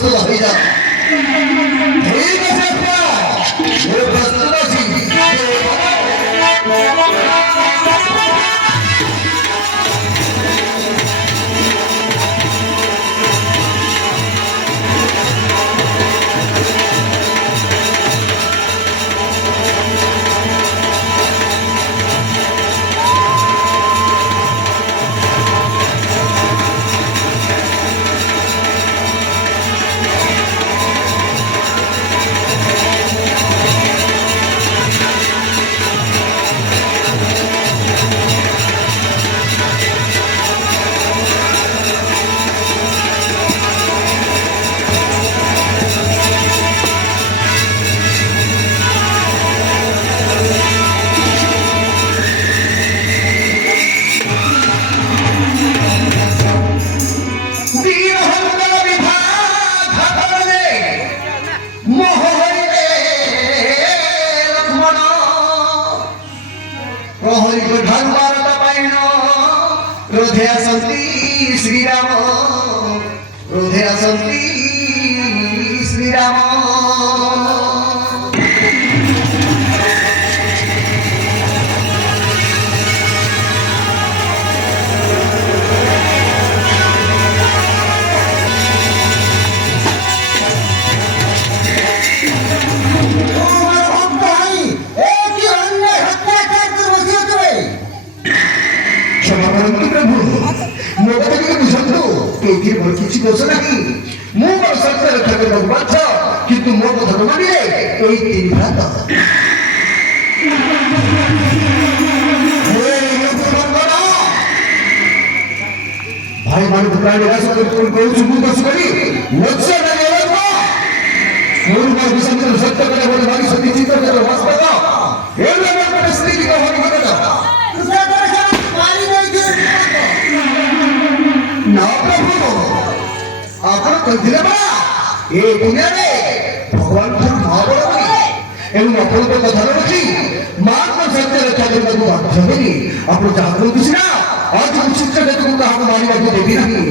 প্রস্তুত হয়ে যাও। ঠিক আছে আপা, আমি প্রস্তুত আছি। क्रोधे असंति श्रीराम, क्रोधे असंति श्रीराम। କିଛି ଦୋଷ ନାହିଁ, ମୁଁ ମୋର ସତ୍ୟ ରକ୍ଷା କରିବାକୁ ବାଧ୍ୟ, କିନ୍ତୁ ମୋ କଥା ନ ମାନିଲେ ଏଇ ତିନି ଭାତ ଭାଇ ମାନଙ୍କୁ ପ୍ରାୟ ନିରାଶ କରୁଛୁ। ମୁଁ ଦୋଷ କରି ସତ୍ୟ କରିବାକୁ ମଣିଷ ନିଶ୍ଚିତ ସ୍ତ୍ରୀ ଆପଣ କହିଥିଲେ ବା ଏ ଦୁନିଆରେ ଭଗବାନ ମହାବଳ ଏବଂ ଆପଣଙ୍କ କଥା ରଖି ମାଙ୍କ ସତ୍ୟ ରକ୍ଷା କରିବାକୁ ବାଧ୍ୟ ହେଲି। ଆପଣ ଯାହା କହୁଛି ନା ଆଜି ଉଚିତ କାହାକୁ ମାରିବାକୁ ଦେବି ନାହିଁ।